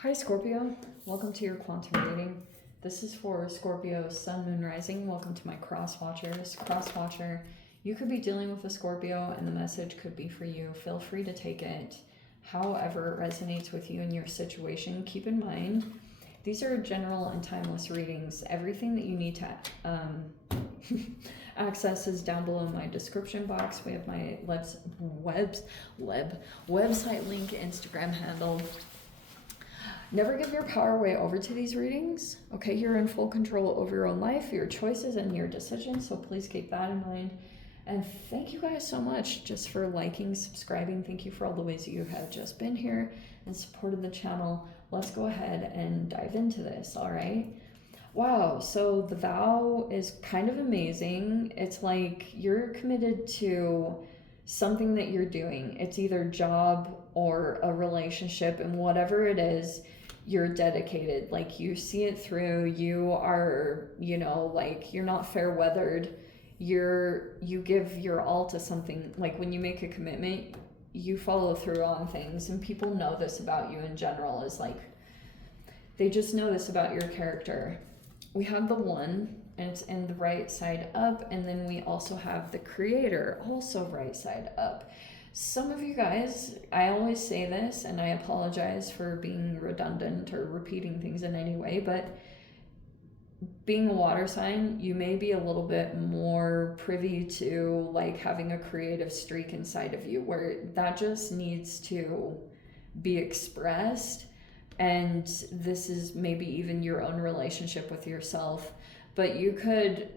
Hi Scorpio, welcome to your quantum reading. This is for Scorpio Sun, Moon, Rising. Welcome to my cross watchers. Cross watcher, you could be dealing with a Scorpio and the message could be for you. Feel free to take it however it resonates with you in your situation. Keep in mind, these are general and timeless readings. Everything that you need to access is down below in my description box. We have my website link, Instagram handle. Never give your power away over to these readings, okay? You're in full control over your own life, your choices, and your decisions, so please keep that in mind. And thank you guys so much just for liking, subscribing. Thank you for all the ways you have just been here and supported the channel. Let's go ahead and dive into this, all right? Wow, so the vow is kind of amazing. It's like you're committed to something that you're doing. It's either job or a relationship, and whatever it is, you're dedicated. Like, you see it through. You are, like, you're not fair weathered. You give your all to something. Like, when you make a commitment, you follow through on things, and people know this about you in general. Is like, they just know this about your character. We have the one, and it's in the right side up, and then we also have the creator, also right side up. Some of you guys, I always say this, and I apologize for being redundant or repeating things in any way, but being a water sign, you may be a little bit more privy to like having a creative streak inside of you where that just needs to be expressed. And this is maybe even your own relationship with yourself. But you could,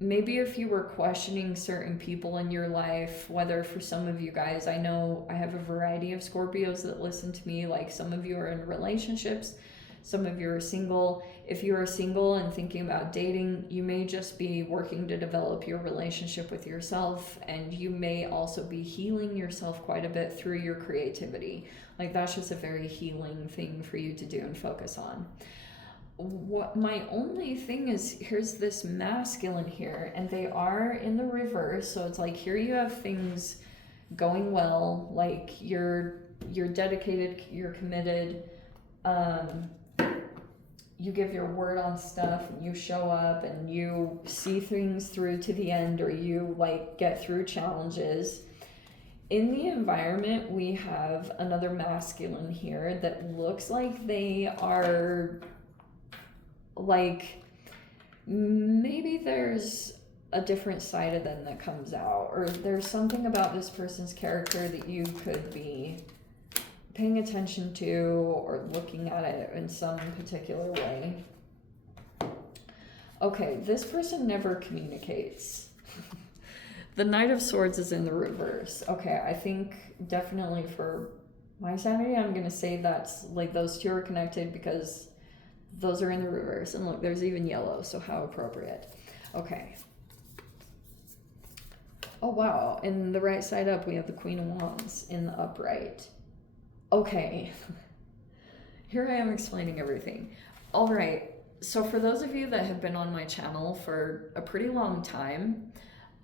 maybe if you were questioning certain people in your life, whether for some of you guys, I know I have a variety of Scorpios that listen to me, like some of you are in relationships, some of you are single. If you are single and thinking about dating, you may just be working to develop your relationship with yourself, and you may also be healing yourself quite a bit through your creativity. Like, that's just a very healing thing for you to do and focus on. What my only thing is, here's this masculine here, and they are in the reverse. So it's like, here you have things going well, like you're dedicated, you're committed, you give your word on stuff, and you show up and you see things through to the end, or you like get through challenges. In the environment, we have another masculine here that looks like they are like, maybe there's a different side of them that comes out, or there's something about this person's character that you could be paying attention to or looking at it in some particular way. Okay, this person never communicates. The Knight of Swords is in the reverse. Okay, I think definitely for my sanity, I'm going to say that's like those two are connected because those are in the reverse. And look, there's even yellow, so how appropriate. Okay. Oh, wow. In the right side up, we have the Queen of Wands in the upright. Okay. Here I am explaining everything. All right. So for those of you that have been on my channel for a pretty long time,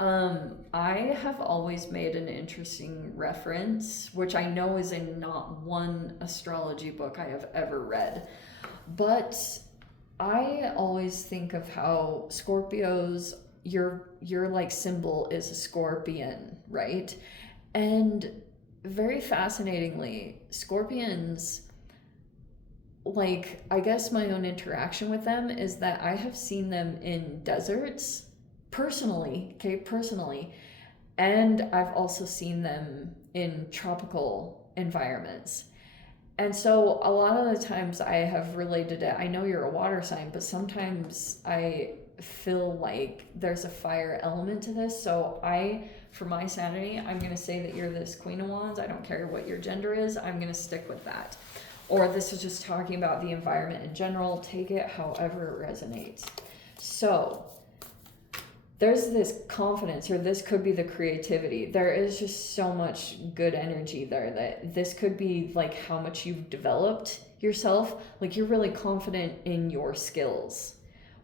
I have always made an interesting reference, which I know is in not one astrology book I have ever read, but I always think of how Scorpios, your like symbol is a scorpion, right? And very fascinatingly, Scorpions, like, I guess my own interaction with them is that I have seen them in deserts personally, and I've also seen them in tropical environments. And so a lot of the times I have related it, I know you're a water sign, but sometimes I feel like there's a fire element to this. So for my sanity, I'm going to say that you're this Queen of Wands. I don't care what your gender is. I'm going to stick with that. Or this is just talking about the environment in general. Take it however it resonates. So there's this confidence, or this could be the creativity. There is just so much good energy there that this could be like how much you've developed yourself. Like, you're really confident in your skills,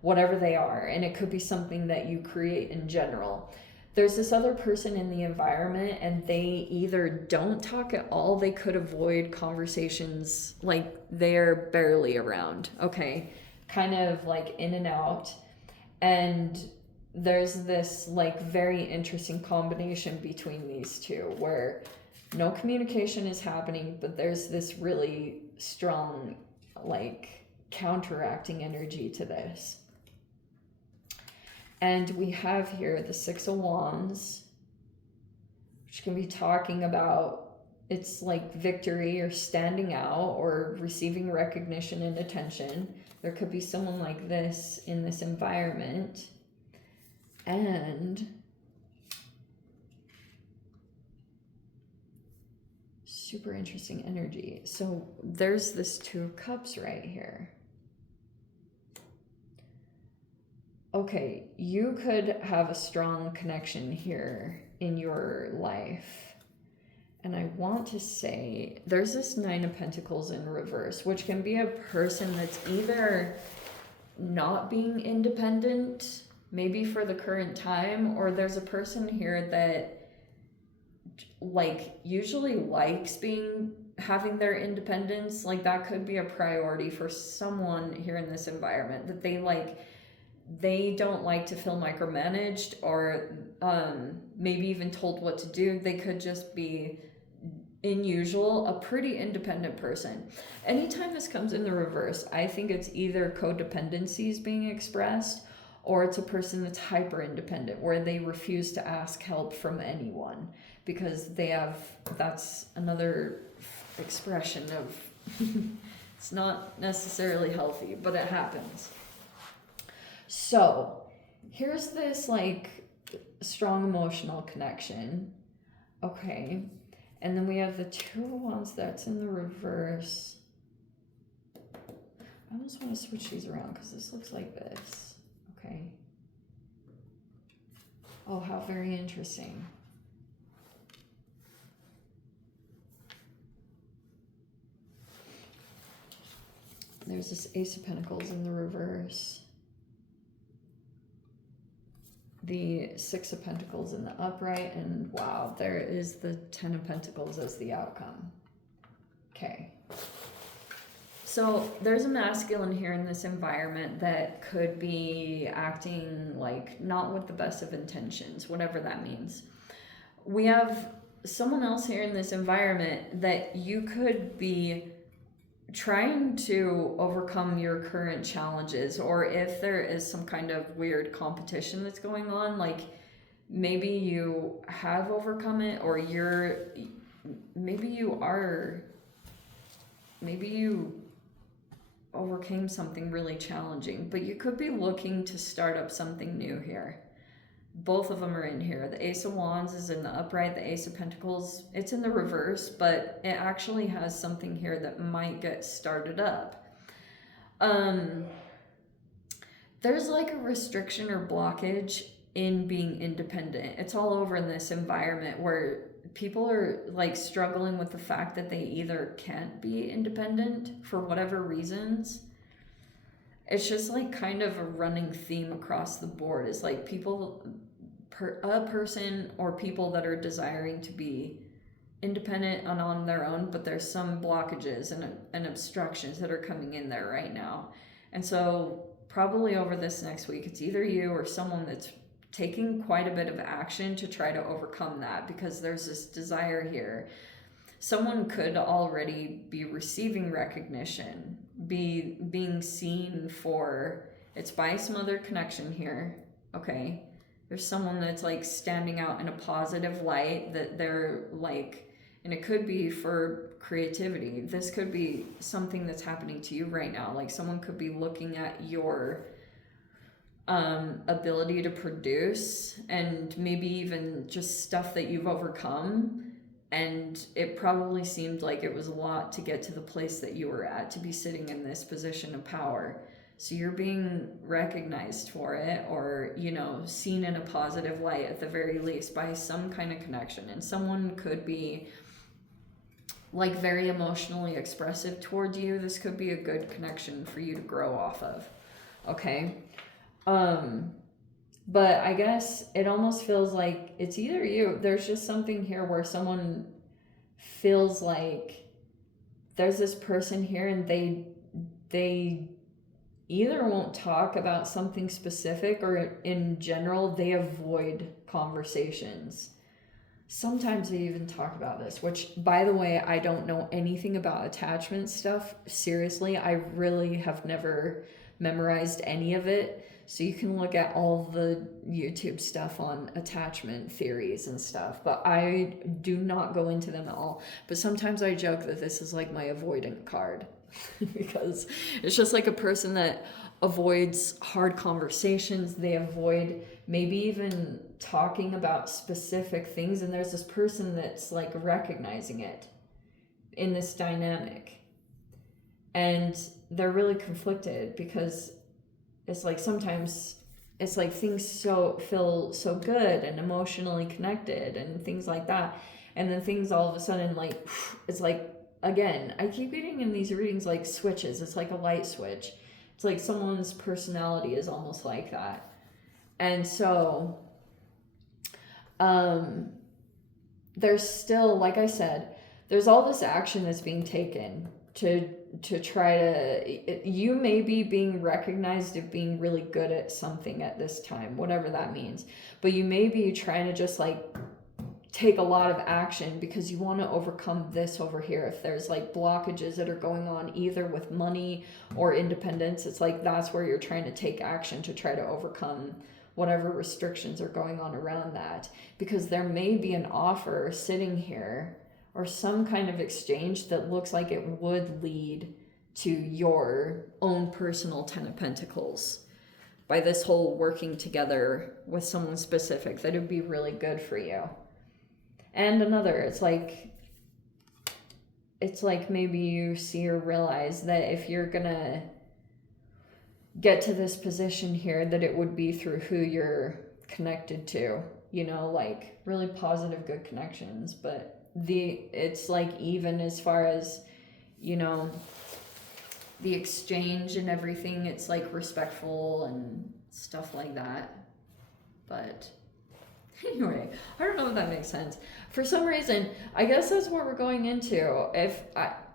whatever they are. And it could be something that you create in general. there's this other person in the environment and they either don't talk at all, they could avoid conversations, like they're barely around, okay? Kind of like in and out. And there's this like very interesting combination between these two where no communication is happening, but there's this really strong like counteracting energy to this. And we have here the Six of Wands, which can be talking about, it's like victory or standing out or receiving recognition and attention. There could be someone like this in this environment. And super interesting energy. So there's this Two of Cups right here. Okay, you could have a strong connection here in your life. And I want to say, there's this Nine of Pentacles in reverse, which can be a person that's either not being independent, maybe for the current time, or there's a person here that like usually likes having their independence. Like that could be a priority for someone here in this environment, that they don't like to feel micromanaged or maybe even told what to do. They could just be, in usual, a pretty independent person. Anytime this comes in the reverse, I think it's either codependencies being expressed, or it's a person that's hyper independent where they refuse to ask help from anyone because that's another expression of it's not necessarily healthy, but it happens. So here's this like strong emotional connection. Okay. And then we have the Two of Wands that's in the reverse. I almost want to switch these around because this looks like this. Okay. Oh, how very interesting. There's this Ace of Pentacles in the reverse. The Six of Pentacles in the upright, and wow, there is the Ten of Pentacles as the outcome. Okay. So there's a masculine here in this environment that could be acting like not with the best of intentions, whatever that means. We have someone else here in this environment that you could be trying to overcome your current challenges, or if there is some kind of weird competition that's going on, like maybe you have overcome it, or maybe you overcame something really challenging, but you could be looking to start up something new here. Both of them are in here. The Ace of Wands is in the upright. The Ace of Pentacles, it's in the reverse, but it actually has something here that might get started up. There's like a restriction or blockage in being independent. It's all over in this environment where people are like struggling with the fact that they either can't be independent for whatever reasons. It's just like kind of a running theme across the board. It's like a person or people that are desiring to be independent and on their own, but there's some blockages and obstructions that are coming in there right now. And so probably over this next week, it's either you or someone that's taking quite a bit of action to try to overcome that, because there's this desire here. Someone could already be receiving recognition, being seen for, it's by some other connection here, okay? There's someone that's like standing out in a positive light, that they're like, and it could be for creativity. This could be something that's happening to you right now. Like someone could be looking at your ability to produce, and maybe even just stuff that you've overcome. And it probably seemed like it was a lot to get to the place that you were at, to be sitting in this position of power. So you're being recognized for it, or, you know, seen in a positive light at the very least by some kind of connection. And someone could be like very emotionally expressive toward you. This could be a good connection for you to grow off of. Okay. But I guess it almost feels like it's either you. There's just something here where someone feels like there's this person here and they either won't talk about something specific or in general they avoid conversations. Sometimes they even talk about this, which, by the way, I don't know anything about attachment stuff. Seriously, I really have never memorized any of it. So you can look at all the YouTube stuff on attachment theories and stuff, but I do not go into them at all. But sometimes I joke that this is like my avoidant card because it's just like a person that avoids hard conversations. They avoid maybe even talking about specific things, and there's this person that's like recognizing it in this dynamic, and they're really conflicted because it's like sometimes it's like things feel so good and emotionally connected and things like that, and then things all of a sudden, like, it's like, again, I keep getting in these readings like switches. It's like a light switch. It's like someone's personality is almost like that. And so there's still, like I said, there's all this action that's being taken to try to, you may be being recognized of being really good at something at this time, whatever that means, but you may be trying to just like take a lot of action because you want to overcome this over here. If there's like blockages that are going on either with money or independence, it's like that's where you're trying to take action to try to overcome whatever restrictions are going on around that, because there may be an offer sitting here or some kind of exchange that looks like it would lead to your own personal 10 of Pentacles by this whole working together with someone specific that would be really good for you. And another, it's like maybe you see or realize that if you're gonna get to this position here, that it would be through who you're connected to, you know, like really positive, good connections. But it's like, even as far as, you know, the exchange and everything, it's like respectful and stuff like that. But anyway, I don't know if that makes sense. For some reason, I guess that's what we're going into.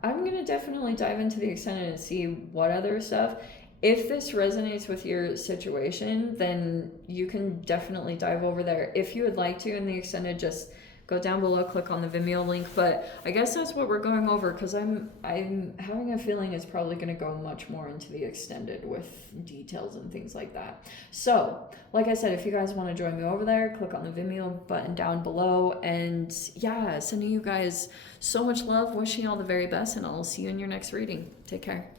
I'm going to definitely dive into the extended and see what other stuff. If this resonates with your situation, then you can definitely dive over there. If you would like to in the extended, just go down below, click on the Vimeo link. But I guess that's what we're going over, because I'm having a feeling it's probably going to go much more into the extended with details and things like that. So, like I said, if you guys want to join me over there, click on the Vimeo button down below. And yeah, sending you guys so much love, wishing you all the very best, and I'll see you in your next reading. Take care.